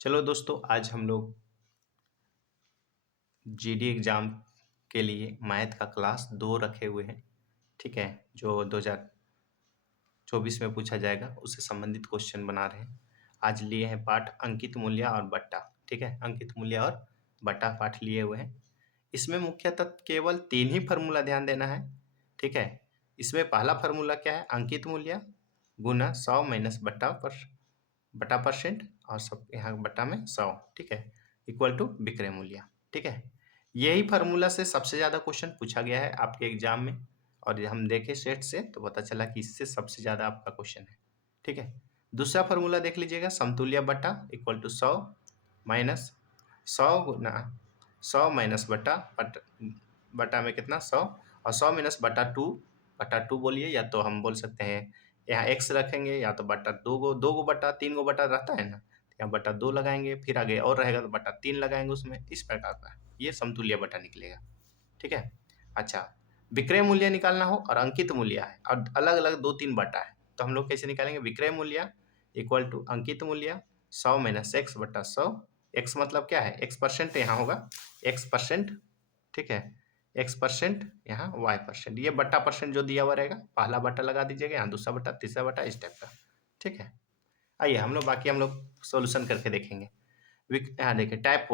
चलो दोस्तों, आज हम लोग जीडी एग्ज़ाम के लिए मैथ का क्लास 2 रखे हुए हैं। ठीक है, जो 2024 में पूछा जाएगा उससे संबंधित क्वेश्चन बना रहे हैं। आज लिए हैं पाठ अंकित मूल्य और बट्टा। ठीक है, अंकित मूल्य और बट्टा पाठ लिए हुए हैं। इसमें मुख्यतः केवल 3 ही फार्मूला ध्यान देना है। ठीक है, इसमें पहला फार्मूला क्या है? अंकित मूल्य गुना 100 माइनस बटा परसेंट और सब यहाँ बटा में 100। ठीक है, इक्वल टू विक्रय मूल्य। ठीक है, यही फार्मूला से सबसे ज़्यादा क्वेश्चन पूछा गया है आपके एग्जाम में, और हम देखे सेट से तो पता चला कि इससे सबसे ज़्यादा आपका क्वेश्चन है। ठीक है, दूसरा फार्मूला देख लीजिएगा, समतुल्य बटा इक्वल टू 100 माइनस 100 गुना 100 माइनस बटा में कितना 100, और 100 माइनस बटा टू बोलिए, या तो हम बोल सकते हैं यहाँ x रखेंगे, या तो बटा दो गो बटा 3 गो बटा रहता है ना, यहाँ बटा 2 लगाएंगे, फिर आगे और रहेगा तो बटा 3 लगाएंगे उसमें। इस प्रकार का ये समतुल्य बटा निकलेगा। ठीक है, अच्छा, विक्रय मूल्य निकालना हो और अंकित मूल्य है और अलग अलग 2-3 बटा है, तो हम लोग कैसे निकालेंगे? विक्रय मूल्य इक्वल टू अंकित मूल्य 100 माइनस एक्स बटा 100। एक्स मतलब क्या है? एक्स परसेंट यहाँ होगा, एक्स परसेंट। ठीक है, एक्स परसेंट यहाँ वाई परसेंट, ये बटा परसेंट जो दिया हुआ रहेगा, पहला बटा लगा दीजिएगा, यहाँ दूसरा बटा, तीसरा बटा, इस टाइप का। ठीक है, आइए हम लोग सॉल्यूशन करके देखेंगे। यहाँ देखिए टाइप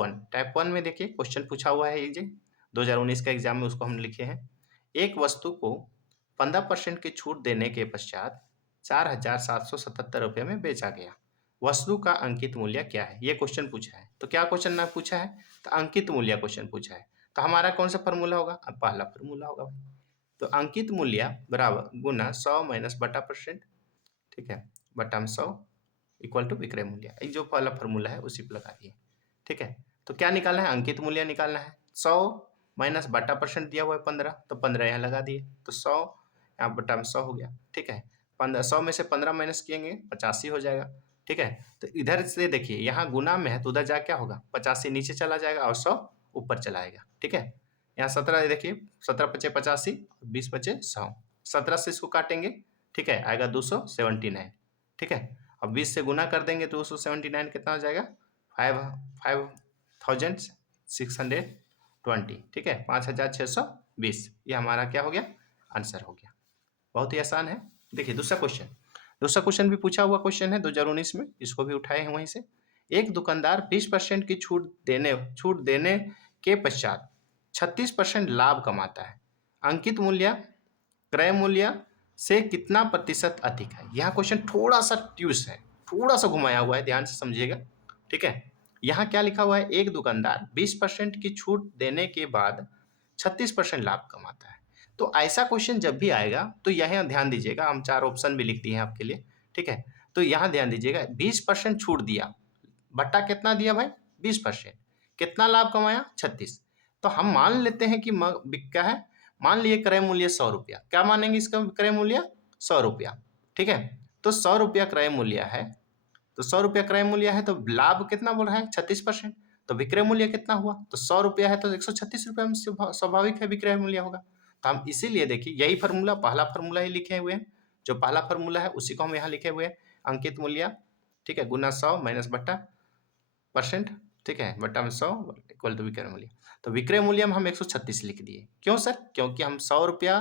वन में देखिए क्वेश्चन पूछा हुआ है, ये 2019 का एग्जाम में उसको हम लिखे हैं। एक वस्तु को 15% की छूट देने के पश्चात 4,777 रुपये में बेचा गया। वस्तु का अंकित मूल्य क्या है? ये क्वेश्चन पूछा है। तो क्या क्वेश्चन ना पूछा है? तो अंकित मूल्य क्वेश्चन पूछा है। तो हमारा कौन सा फॉर्मूला होगा? अब पहला फॉर्मूला होगा भाई। तो अंकित मूल्य बराबर गुना 100 माइनस बटा परसेंट। ठीक है, बटा में 100 इक्वल टू विक्रय मूल्य। जो पहला फॉर्मूला है उसी पर लगा दिए। ठीक है, तो क्या निकालना है? अंकित मूल्य निकालना है। 100 माइनस बटा परसेंट दिया हुआ है 15, तो 15 यहाँ लगा दिए, तो 100 यहाँ बटा में 100 हो गया। ठीक है, 100 में से 15 माइनस किएंगे 85 हो जाएगा। ठीक है, तो इधर से देखिए यहाँ गुना में है तो उधर जा क्या होगा? 85 नीचे चला जाएगा और 100 ऊपर चला आएगा। ठीक है, यहाँ 17 देखिए, 17 पचे 85, 20 पचे 100, 17 से इसको काटेंगे। ठीक है, आएगा 279। ठीक है, अब 20 से गुना कर देंगे तो 279 कितना हो जाएगा? 5,620। ठीक है, 5,620, ये हमारा क्या हो गया? आंसर हो गया। बहुत ही आसान है। देखिए दूसरा क्वेश्चन भी पूछा हुआ क्वेश्चन है 2019 में, इसको भी उठाए हैं वहीं से। एक दुकानदार 20% की छूट देने के पश्चात 36% लाभ कमाता है। अंकित मूल्य क्रय मूल्य से कितना प्रतिशत अधिक है? यह क्वेश्चन थोड़ा सा ट्यूस है, थोड़ा सा घुमाया हुआ है, ध्यान से समझिएगा। ठीक है, यहाँ क्या लिखा हुआ है? एक दुकानदार 20% की छूट देने के बाद 36% लाभ कमाता है। तो ऐसा क्वेश्चन जब भी आएगा तो यहाँ ध्यान दीजिएगा, हम 4 ऑप्शन भी लिख दिए हैं आपके लिए। ठीक है, तो यहाँ ध्यान दीजिएगा, 20% छूट दिया, बट्टा कितना दिया भाई? 20%, कितना लाभ कमाया? 36। तो हम मान लेते हैं कि क्या है, मान लिए क्रय मूल्य 100 रुपया। क्या मानेंगे इसका क्रय मूल्य? 100 रुपया। ठीक है, तो 100 रुपया क्रय मूल्य है, तो 100 रुपया क्रय मूल्य है, तो लाभ कितना बोल रहा है? 36%। तो विक्रय मूल्य कितना हुआ? तो 100 रुपया है तो 136 रुपया में स्वाभाविक है विक्रय मूल्य होगा। तो हम इसीलिए देखिए यही फार्मूला, पहला फार्मूला ही लिखे हुए हैं, जो पहला फार्मूला है उसी को हम यहाँ लिखे हुए हैं, अंकित मूल्य। ठीक है, गुना 100 माइनस बट्टा परसेंट। ठीक है, बट्टा में 100 इक्वल टू विक्रय मूल्य। तो विक्रय मूल्य में हम 136 लिख दिए। क्यों सर? क्योंकि हम 100 रुपया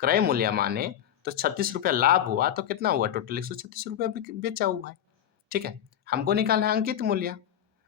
क्रय मूल्य माने तो 36 रुपया लाभ हुआ, तो कितना हुआ? टोटल 136 रुपया बेचा हुआ है। ठीक है, हमको निकालना है अंकित मूल्य।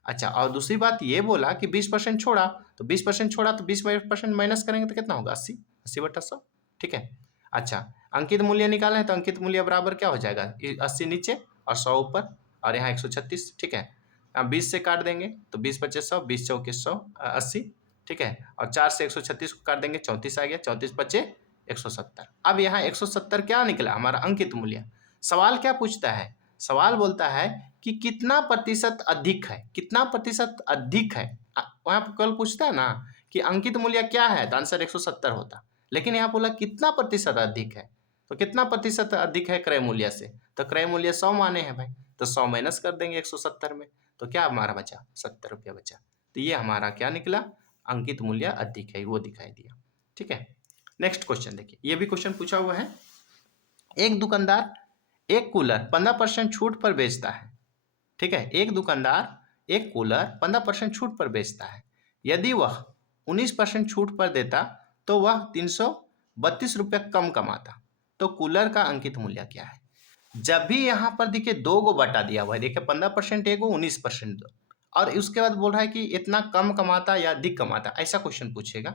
अच्छा, और दूसरी बात ये बोला कि 20% छोड़ा, तो 20% छोड़ा तो 20% माइनस करेंगे तो कितना होगा? 80, 80 बटा 100। ठीक है, अच्छा, अंकित मूल्य निकालना है तो अंकित मूल्य बराबर क्या हो जाएगा? 80 नीचे और 100 ऊपर, और यहाँ 136। ठीक है, 20 से काट देंगे तो 20 पचे 100, 20 चौके 100, 80। ठीक है, और 4 से 136 को काट देंगे, 34 आ गया, 34 पचे 170। अब यहाँ 170 क्या निकला? हमारा अंकित मूल्य। सवाल क्या पूछता है? सवाल बोलता है कि कितना प्रतिशत अधिक है, कितना प्रतिशत अधिक है। वहां पर कल पूछता है ना कि अंकित मूल्य क्या है, तो आंसर 170 होता, लेकिन यहाँ बोला कितना प्रतिशत अधिक है। तो कितना प्रतिशत अधिक है क्रय मूल्य से? तो क्रय मूल्य 100 माने हैं भाई, तो 100 माइनस कर देंगे 170 में, तो क्या हमारा बचा? 70 रुपया बचा। तो ये हमारा क्या निकला? अंकित मूल्य अधिक है, वो दिखाई दिया। ठीक है, नेक्स्ट क्वेश्चन देखिए, ये भी क्वेश्चन पूछा हुआ है। एक दुकानदार एक कूलर 15% छूट पर बेचता है। ठीक है, एक दुकानदार एक कूलर 15% छूट पर बेचता है। यदि वह 19% छूट पर देता तो वह 332 रुपये कम कमाता। तो कूलर का अंकित मूल्य क्या है? जब भी यहाँ पर देखिए 2 गो बटा दिया हुआ है, देखिए 15% एगो, 19% दो, और उसके बाद बोल रहा है कि इतना कम कमाता या अधिक कमाता, ऐसा क्वेश्चन पूछेगा।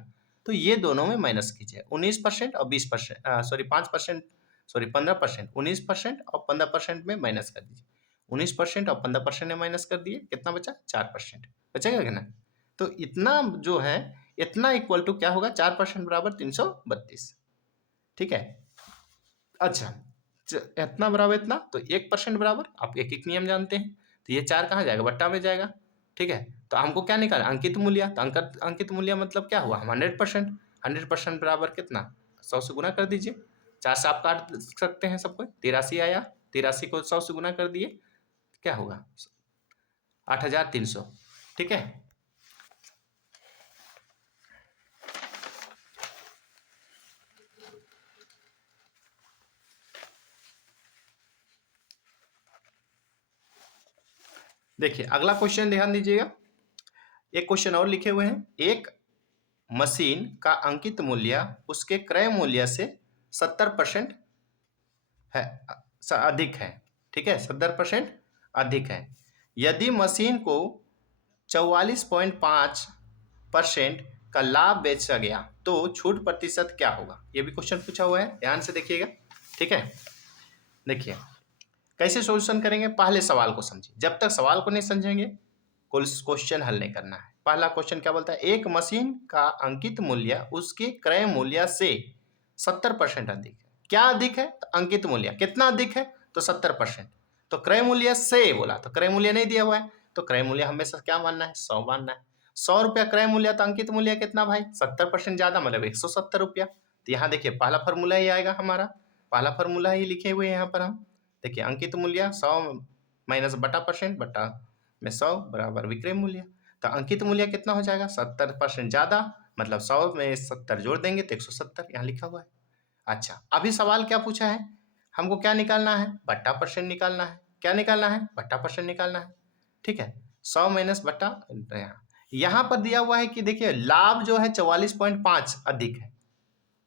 तो ये दोनों में माइनस कीजिए, 19% और 20%, सॉरी 5%, सॉरी 15%, 19% और 15% में माइनस कर दीजिए। 19% और 15% में माइनस कर दिए, कितना बचा? 4% बचेगा क्या ना? तो इतना जो है, इतना इक्वल टू क्या होगा? 4% बराबर 332। ठीक है। अच्छा, इतना बराबर इतना, तो 1% बराबर, आप एक एक नियम जानते हैं, तो ये 4 कहाँ जाएगा? बट्टा में जाएगा। ठीक है, तो हमको क्या निकाला? अंकित मूल्य। तो अंकित मूल्य मतलब क्या हुआ? हम 100%, 100% बराबर कितना? 100 से गुना कर दीजिए। 4 से आप काट सकते हैं सबको, 83 आया, 83 को 100 से गुना कर दिए, क्या होगा? 8300। ठीक है। देखिए अगला क्वेश्चन ध्यान दीजिएगा, एक क्वेश्चन और लिखे हुए हैं। एक मशीन का अंकित मूल्य उसके क्रय मूल्य से 70% है, अधिक है। ठीक है, 70% अधिक है। यदि मशीन को 44.5% का लाभ बेचा गया तो छूट प्रतिशत क्या होगा? ये भी क्वेश्चन पूछा हुआ है, ध्यान से देखिएगा। ठीक है, देखिए कैसे सॉल्यूशन करेंगे, पहले सवाल को समझिए। जब तक सवाल को नहीं समझेंगे क्वेश्चन हल नहीं करना है। पहला क्वेश्चन क्या बोलता है? एक मशीन का अंकित मूल्य उसके क्रय मूल्य से 70% अधिक है। क्या अधिक है? तो अंकित मूल्य। कितना अधिक है? तो 70%। तो क्रय मूल्य से बोला, तो क्रय मूल्य नहीं दिया हुआ है, तो क्रय मूल्य हमेशा क्या मानना है? 100 मानना है। 100 रुपया क्रय मूल्य, तो अंकित मूल्य कितना भाई? 70% ज्यादा, मतलब 170 रुपया। तो यहाँ देखिए पहला फॉर्मूला ही आएगा हमारा, पहला फॉर्मूला ही लिखे हुए यहाँ पर हम। देखिए अंकित मूल्य 100 माइनस बटा परसेंट, बटा में 100 बराबर विक्रय मूल्य। तो अंकित मूल्य कितना हो जाएगा? 70% ज्यादा, मतलब 100 में 70 जोड़ देंगे तो 170 यहाँ लिखा हुआ है। अच्छा, अभी सवाल क्या पूछा है? हमको क्या निकालना है? बट्टा परसेंट निकालना है। क्या निकालना है? बट्टा परसेंट निकालना है। ठीक है, 100 माइनस बट्टा, यहाँ पर दिया हुआ है कि देखिए लाभ जो है 44.5 अधिक है,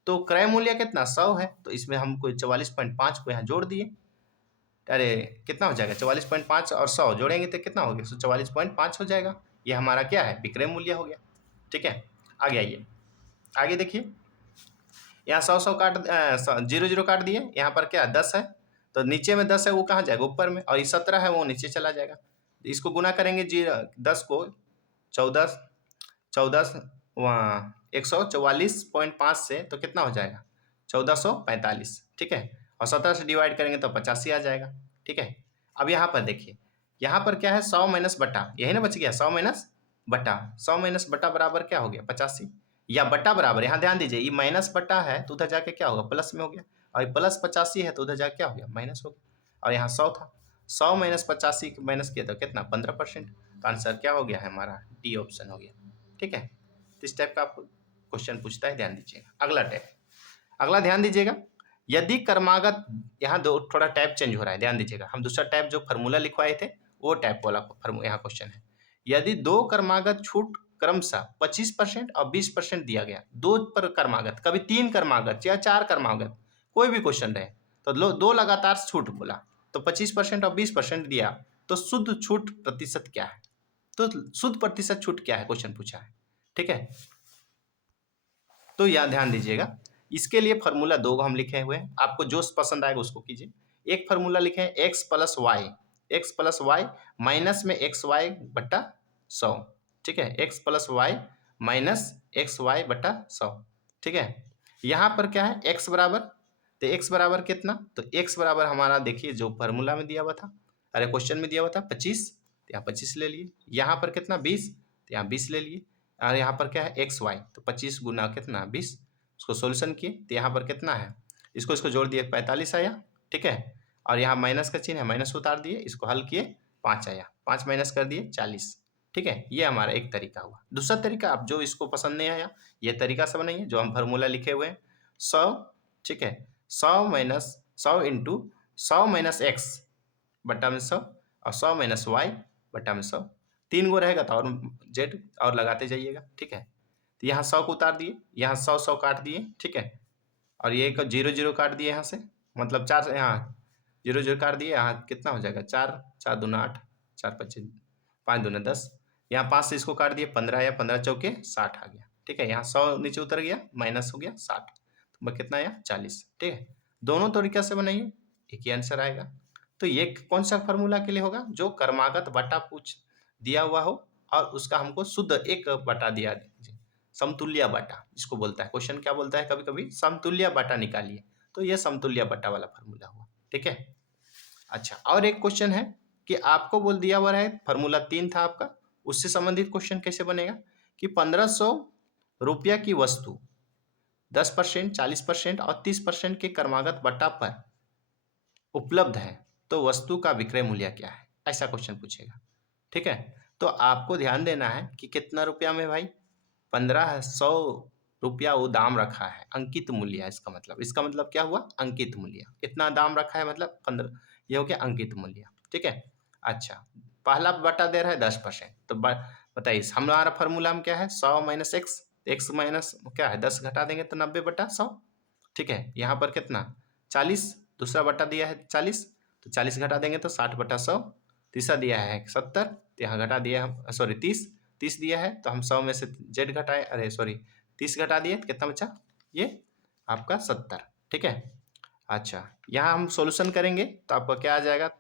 तो क्रय मूल्य कितना? 100 है, तो इसमें हमको 44.5 को यहाँ जोड़ दिए। अरे कितना हो जाएगा? 44.5 और 100 जोड़ेंगे तो कितना हो गया? 44.5 हो जाएगा। ये हमारा क्या है? विक्रय मूल्य हो गया। ठीक है, आगे आइए, आगे देखिए, यहाँ 100 काट 0 काट दिए, यहाँ पर क्या 10 है, तो नीचे में 10 है वो कहाँ जाएगा? ऊपर में, और ये 17 है वो नीचे चला जाएगा। इसको गुना करेंगे 10 को 14 वहाँ 144.5 से, तो कितना हो जाएगा? 1445। ठीक है, और 17 से डिवाइड करेंगे तो 85 आ जाएगा। ठीक है, अब यहाँ पर देखिए, यहाँ पर क्या है? 100 माइनस बटा, यही ना बच गया, 100 माइनस बटा। 100 माइनस बटा बराबर क्या हो गया? 85, या बटा बराबर, यहाँ ध्यान दीजिए, ये माइनस बटा है तो उधर जाके क्या होगा? प्लस में हो गया, और ये प्लस 85 है तो उधर जाके क्या हो गया? माइनस हो गया। और यहाँ 100 था, 100 माइनस 85 माइनस किया तो कितना? 15%। तो आंसर क्या हो गया है हमारा? डी ऑप्शन हो गया। ठीक है, तो इस टाइप का आपको क्वेश्चन पूछता है, ध्यान दीजिएगा। अगला टाइप, अगला ध्यान दीजिएगा, यदि क्रमागत, यहाँ दो थोड़ा टाइप चेंज हो रहा है, ध्यान दीजिएगा। हम दूसरा टाइप जो फार्मूला लिखवाए थे वो टाइप वाला यहाँ क्वेश्चन है। यदि दो क्रमागत छूट क्रमशः 25% और 20% दिया गया, दो पर क्रमागत, कभी 3 क्रमागत या 4 क्रमागत, कोई भी क्वेश्चन रहे, तो दो लगातार छूट बोला, तो 25% और 20% दिया, तो शुद्ध छूट प्रतिशत क्या है? तो शुद्ध प्रतिशत छूट क्या है, क्वेश्चन पूछा है। ठीक है, तो यहाँ ध्यान दीजिएगा, इसके लिए फार्मूला 2 हम लिखे हुए हैं, आपको जो पसंद आएगा उसको कीजिए। एक फार्मूला लिखे हैं एक्स प्लस वाई माइनस में एक्स वाई बट्टा 100। ठीक है, X plus Y minus X Y बट्टा 100। ठीक है, यहाँ पर क्या है? एक्स बराबर, तो एक्स बराबर कितना? तो एक्स बराबर हमारा देखिए जो फार्मूला में दिया हुआ था, अरे क्वेश्चन में दिया हुआ था 25, तो यहाँ 25 ले लिए। यहाँ पर कितना? 20, तो यहाँ 20 ले लिए। और यहाँ पर क्या है? एक्स वाई, तो 25 गुना कितना? 20। उसको सोल्यूशन किए तो यहाँ पर कितना है? इसको जोड़ दिए 45 आया। ठीक है, और यहाँ माइनस का चिन्ह है, माइनस उतार दिए, इसको हल किए 5 आया, 5 माइनस कर दिए 40। ठीक है, ये हमारा एक तरीका हुआ। दूसरा तरीका, आप जो इसको पसंद नहीं आया, ये तरीका से बनाइए जो हम फार्मूला लिखे हुए हैं 100। ठीक है, 100 माइनस 100 इंटू 100 माइनस एक्स बट्टा में 100 और 100 माइनस वाई बट्टा में 100। 3 गो रहेगा तो और जेड और लगाते जाइएगा, ठीक है। तो यहाँ 100 को उतार दिए, यहाँ 100 काट दिए, ठीक है। और ये 0 काट दिए यहाँ से, मतलब 4 यहाँ 0 काट दिए, यहाँ कितना हो जाएगा 4, 4 दूना 8, 4 पच्चीस 5 दूना 10, यहाँ 5 से इसको काट दिए 15 या 15 चौके 60 आ गया, ठीक है। यहाँ 100 नीचे उतर गया, माइनस हो गया 60, तो कितना आया 40, ठीक है। दोनों तरीके से बनाइए, एक ही आंसर आएगा। तो ये कौन सा फॉर्मूला के लिए होगा, जो क्रमागत बटा पूछ दिया हुआ हो और उसका हमको शुद्ध एक बटा दिया, समतुल्य बटा जिसको बोलता है, क्वेश्चन क्या बोलता है कभी कभी, समतुल्य बटा निकालिए, तो ये समतुल्य बटा वाला फॉर्मूला हुआ, ठीक है। अच्छा, और एक क्वेश्चन है कि आपको बोल दिया हुआ है फॉर्मूला 3 था आपका, उससे संबंधित क्वेश्चन कैसे बनेगा कि 1500 रुपया की वस्तु 10%, 40% और 30% के क्रमागत बटा पर उपलब्ध है, तो वस्तु का विक्रय मूल्य क्या है, ऐसा क्वेश्चन पूछेगा, ठीक है। तो आपको ध्यान देना है कि कितना रुपया में भाई, 1500 रुपया वो दाम रखा है, अंकित मूल्य है इसका मतलब क्या हुआ, अंकित मूल्य, इतना दाम रखा है मतलब 15, ये हो गया अंकित मूल्य, ठीक है। अच्छा, पहला बटा दे रहा है 10%, तो बताइए हमारा फॉर्मूला में क्या है, 100 माइनस एक्स, एक्स माइनस क्या है 10 घटा देंगे तो 90/100, ठीक है। यहाँ पर कितना 40, दूसरा बटा दिया है 40, तो 40 घटा देंगे तो 60/100, तीसरा दिया है 70, तो यहाँ घटा दिया हम, सॉरी 30 दिया है, तो हम 100 में से जेड घटाए, अरे सॉरी 30 घटा दिए, तो कितना बचा ये आपका 70, ठीक है। अच्छा, यहाँ हम सॉल्यूशन करेंगे तो आपका क्या आ जाएगा,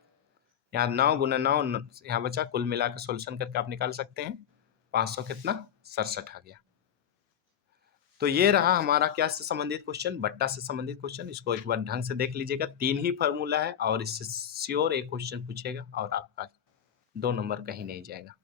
यहाँ 9 गुना 9 यहाँ बचा, कुल मिला के सॉल्यूशन करके आप निकाल सकते हैं, 500 कितना 67 आ गया। तो ये रहा हमारा क्या से संबंधित क्वेश्चन, बट्टा से संबंधित क्वेश्चन। इसको एक बार ढंग से देख लीजिएगा, 3 ही फॉर्मूला है और इससे श्योर एक क्वेश्चन पूछेगा और आपका 2 नंबर कहीं नहीं जाएगा।